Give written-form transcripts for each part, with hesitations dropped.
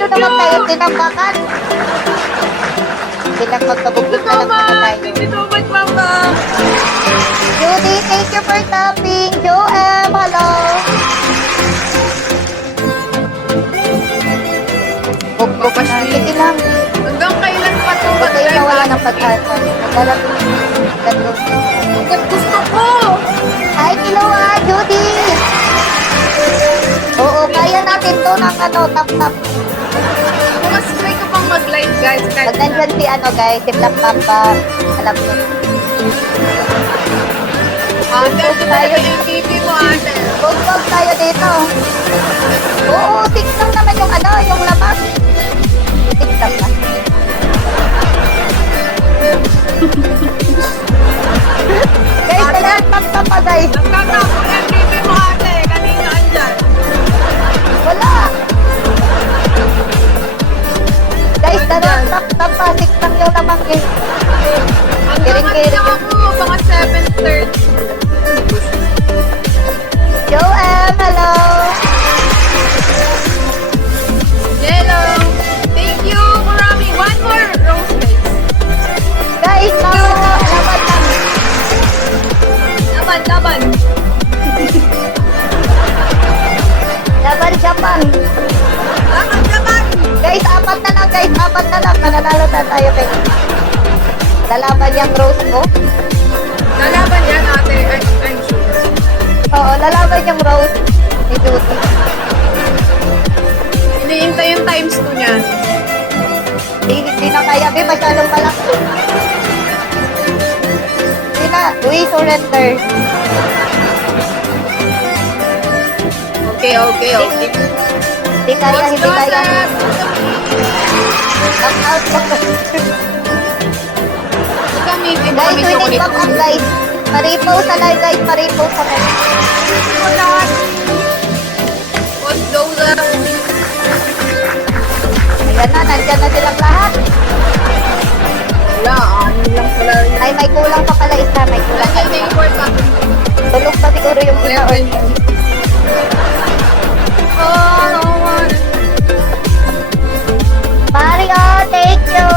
Paano naman tayo tinampakan? Bilang magkabukit na lang muna tayo. Thank you so much, Mama. Judy, thank you for tapping. Joem, hello. Bukbuk na. Sige lang. Hanggang kailan pa ito Huwag kayo nawala ng pag-asa. Nagdarating tatlong. Hanggang gusto ko. Hi, Kilowa, Judy. Oo, kaya natin to ng tap-tap. Mas try ko pang mag-live, guys. Pag nandyan si guys, si Black Papa, alam mo. Ate, ito tayo yung MVP mo, ate. Bug tayo dito. Oo, TikTok naman yung yung lamas. TikTok na. Guys, talagang tap-tap pa, guys. Nagtatapos yung MVP mo, ate. Kanina andyan. Wala. Guys, talagang tap-tap pa. TikTok yung lamang, guys. Ang Kiring, dapat kiring. niya ako, mga 7:30. Joem, hello. Hello. Thank you, Kurami. One more rose face. Guys, laban lang. Laban. Laban Japan. Laban. Guys, apat na lang, guys. Apat na lang. Mananalo na tayo, guys. Lalaban yung rose ko. Lalaban yan, ate. I'm sure. Oo, lalaban yung rose ni Judy. Iniintay yung times 2 niyan. Hindi na kaya, be. Masyadong malaki. Hindi na. We surrender. Okay. Hindi kaya, hindi kaya. Back out. Gamitin mo Guys, kami we need chocolate. back up, guys. Maripo sa live, guys. Maripo sa live. What's those? Ayan na, nandyan na silang lahat. Wala, ano lang pala. Ay, may kulang pa pala isa. May kulang pa Nandiyan na isa. yung workout. Tulog pa siguro yung isa. Oh, no one. Mario, thank you.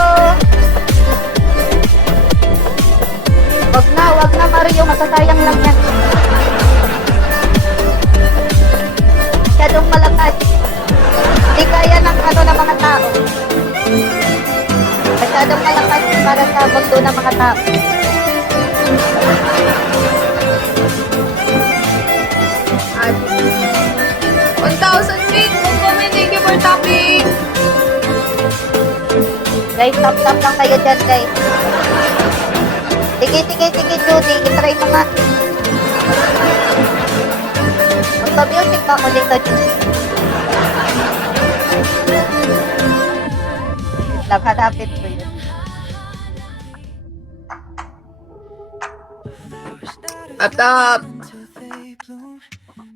Wag na Mario, masasayang lang yan. Masyadong malakas. Hindi kaya ng ng mga tao. Masyadong malakas para sa mundo ng mga tao. At 1,000 feet. Thank you for tapping. Guys, tap lang kayo dyan, guys. Sige, Judy. I-try mo nga. Magpa-music pa ako dito, Judy. Wait lang, hanapin ko yun. At up.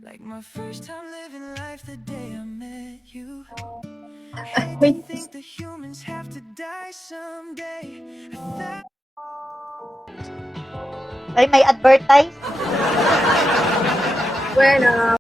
Like my first time living life the day I met you. Wait. Think the humans have to die someday. Ay, may advertise. Bueno.